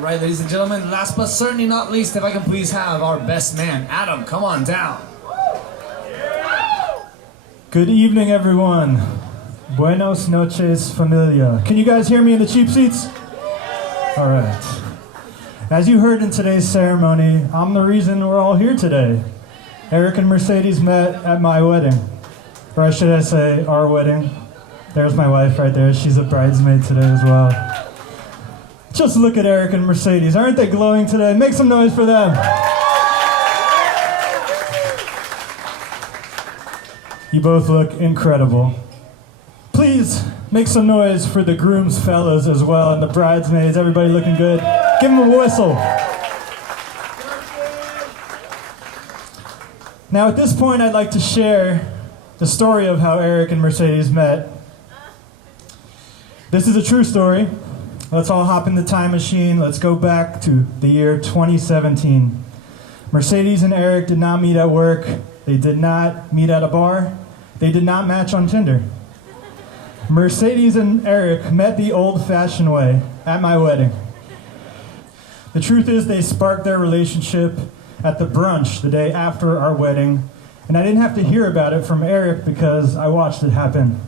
Alright, ladies and gentlemen, last but certainly not least, if I can please have our best man, Adam, come on down. Good evening, everyone. Buenos noches, familia. Can you guys hear me in the cheap seats? All right. As you heard in today's ceremony, I'm the reason we're all here today. Eric and Mercedes met at my wedding. Or should I say, our wedding. There's my wife right there. She's a bridesmaid today as well. Just look at Eric and Mercedes. Aren't they glowing today? Make some noise for them. You both look incredible. Please make some noise for the groom's fellas as well and the bridesmaids. Everybody looking good. Give them a whistle. Now at this point I'd like to share the story of how Eric and Mercedes met. This is a true story. Let's all hop in the time machine. Let's go back to the year 2017. Mercedes and Eric did not meet at work. They did not meet at a bar. They did not match on Tinder. Mercedes and Eric met the old-fashioned way at my wedding. The truth is they sparked their relationship at the brunch the day after our wedding, and I didn't have to hear about it from Eric because I watched it happen.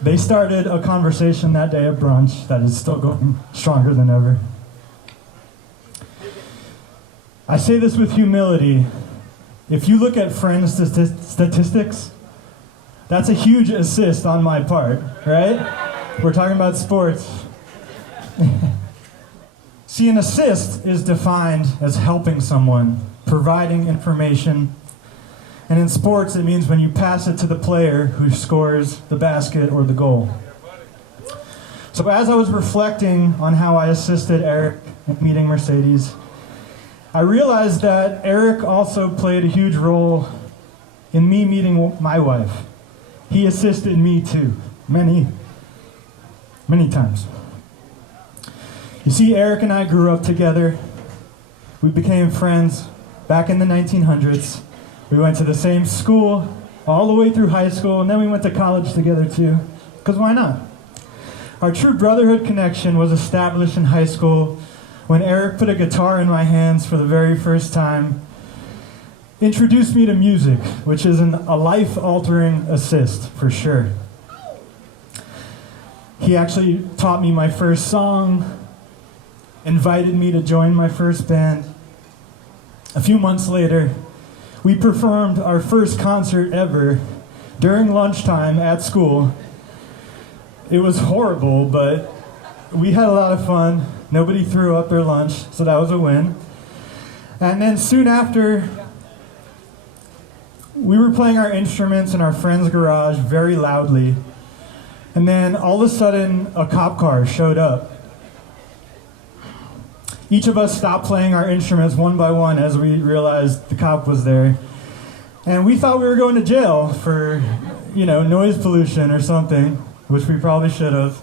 They started a conversation that day at brunch that is still going stronger than ever. I say this with humility. If you look at friends' statistics, that's a huge assist on my part, right? We're talking about sports. See, an assist is defined as helping someone, providing information. And in sports, it means when you pass it to the player who scores the basket or the goal. So as I was reflecting on how I assisted Eric in meeting Mercedes, I realized that Eric also played a huge role in me meeting my wife. He assisted me too, many times. You see, Eric and I grew up together. We became friends back in the 1900s. We went to the same school all the way through high school, and then we went to college together too, because why not? Our true brotherhood connection was established in high school when Eric put a guitar in my hands for the very first time, introduced me to music, which is a life-altering assist, for sure. He actually taught me my first song, invited me to join my first band. A few months later, we performed our first concert ever during lunchtime at school. It was horrible, but we had a lot of fun. Nobody threw up their lunch, so that was a win. And then soon after, we were playing our instruments in our friend's garage very loudly. And then all of a sudden, a cop car showed up. Each of us stopped playing our instruments one by one as we realized the cop was there. And we thought we were going to jail for, noise pollution or something, which we probably should have.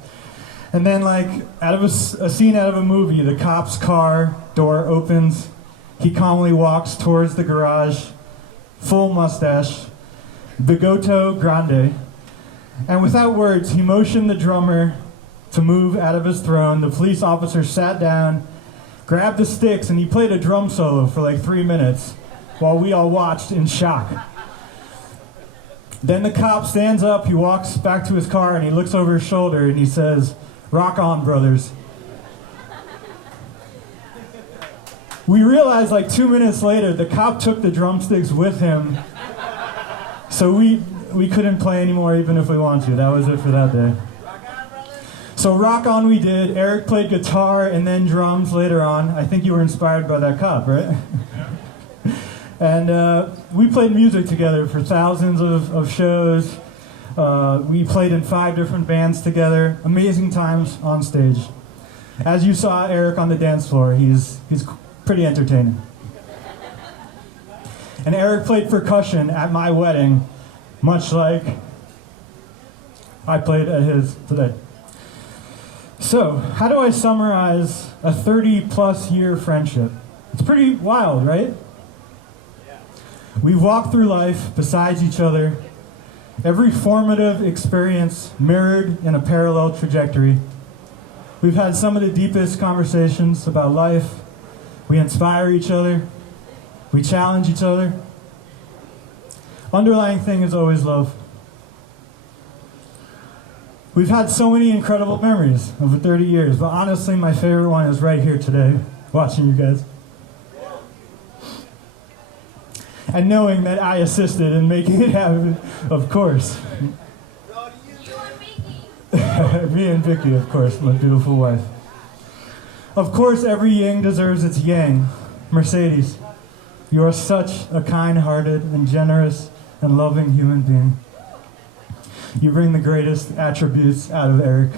And then, out of a scene out of a movie, the cop's car door opens. He calmly walks towards the garage, full mustache, bigoto grande. And without words, he motioned the drummer to move out of his throne. The police officer sat down, grabbed the sticks, and he played a drum solo for 3 minutes while we all watched in shock. Then the cop stands up, he walks back to his car, and he looks over his shoulder and he says, "Rock on, brothers." We realized 2 minutes later the cop took the drumsticks with him, so we couldn't play anymore even if we wanted to. That was it for that day. So rock on we did. Eric played guitar and then drums later on. I think you were inspired by that cop, right? And we played music together for thousands of shows. We played in 5 different bands together. Amazing times on stage. As you saw Eric on the dance floor, he's pretty entertaining. And Eric played percussion at my wedding, much like I played at his today. So, how do I summarize a 30-plus year friendship? It's pretty wild, right? We've walked through life beside each other, every formative experience mirrored in a parallel trajectory. We've had some of the deepest conversations about life. We inspire each other. We challenge each other. Underlying thing is always love. We've had so many incredible memories over 30 years, but honestly, my favorite one is right here today, watching you guys. And knowing that I assisted in making it happen, of course. Me and Vicky, of course, my beautiful wife. Of course, every yang deserves its yang. Mercedes, you are such a kind-hearted and generous and loving human being. You bring the greatest attributes out of Eric.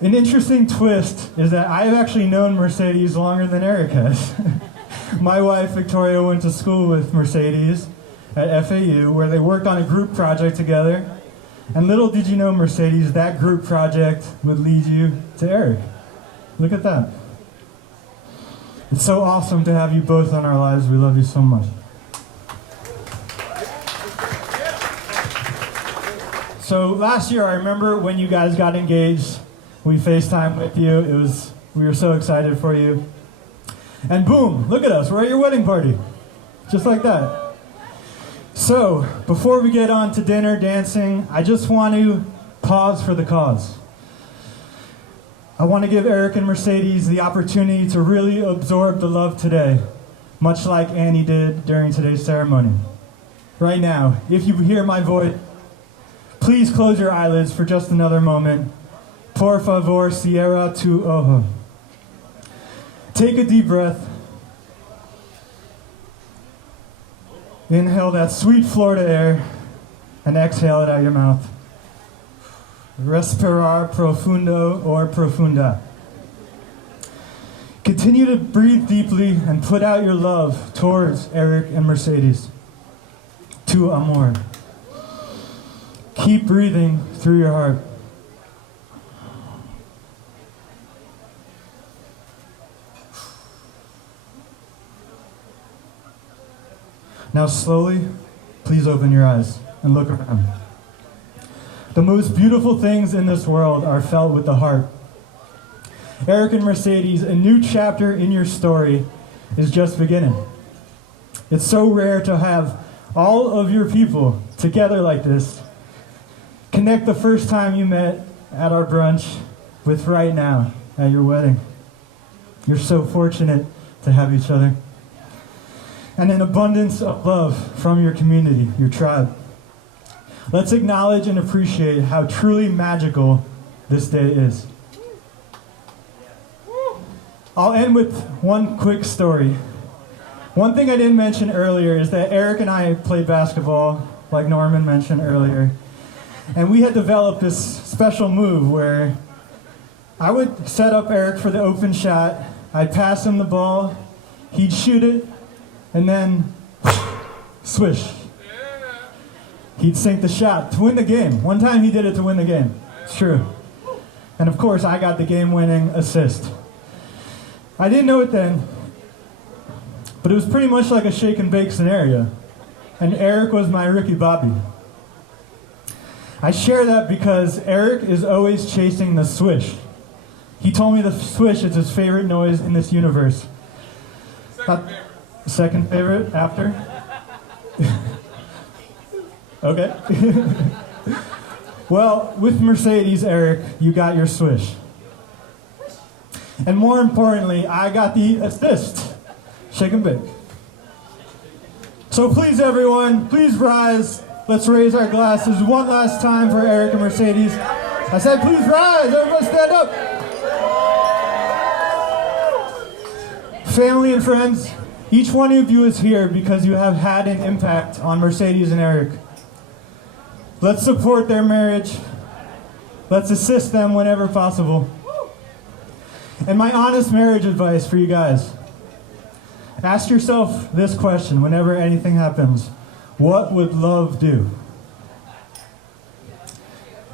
An interesting twist is that I've actually known Mercedes longer than Eric has. My wife, Victoria, went to school with Mercedes at FAU, where they worked on a group project together. And little did you know, Mercedes, that group project would lead you to Eric. Look at that. It's so awesome to have you both in our lives. We love you so much. So last year, I remember when you guys got engaged, we FaceTimed with you. We were so excited for you. And boom, look at us, we're at your wedding party. Just like that. So, before we get on to dinner, dancing, I just want to pause for the cause. I want to give Eric and Mercedes the opportunity to really absorb the love today, much like Annie did during today's ceremony. Right now, if you hear my voice, please close your eyelids for just another moment. Por favor, cierra tu ojo. Take a deep breath. Inhale that sweet Florida air and exhale it out your mouth. Respirar profundo or profunda. Continue to breathe deeply and put out your love towards Eric and Mercedes. Tu amor. Keep breathing through your heart. Now slowly, please open your eyes and look around. The most beautiful things in this world are felt with the heart. Eric and Mercedes, a new chapter in your story is just beginning. It's so rare to have all of your people together like this. Connect the first time you met at our brunch with right now at your wedding. You're so fortunate to have each other. And an abundance of love from your community, your tribe. Let's acknowledge and appreciate how truly magical this day is. I'll end with one quick story. One thing I didn't mention earlier is that Eric and I played basketball, like Norman mentioned earlier. And we had developed this special move where I would set up Eric for the open shot, I'd pass him the ball, he'd shoot it, and then swish. He'd sink the shot to win the game. One time he did it to win the game. It's true. And of course, I got the game-winning assist. I didn't know it then, but it was pretty much like a shake and bake scenario. And Eric was my Ricky Bobby. I share that because Eric is always chasing the swish. He told me the swish is his favorite noise in this universe. Second favorite after? Okay. Well, with Mercedes, Eric, you got your swish. And more importantly, I got the assist. Shake and bake. So please, everyone, please rise. Let's raise our glasses one last time for Eric and Mercedes. I said, please rise. Everyone stand up. Family and friends, each one of you is here because you have had an impact on Mercedes and Eric. Let's support their marriage. Let's assist them whenever possible. And my honest marriage advice for you guys. Ask yourself this question whenever anything happens. What would love do?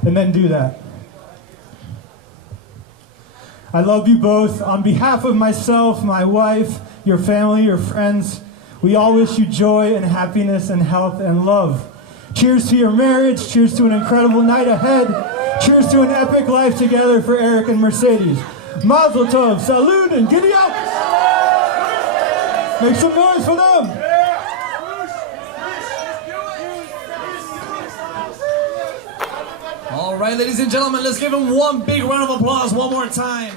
And then do that. I love you both. On behalf of myself, my wife, your family, your friends, We all wish you joy and happiness and health and love. Cheers to your marriage. Cheers to an incredible night ahead. Cheers to an epic life together for Eric and Mercedes. Mazel tov, salud, and giddy up! Make some noise for them! All right, ladies and gentlemen, let's give him one big round of applause one more time.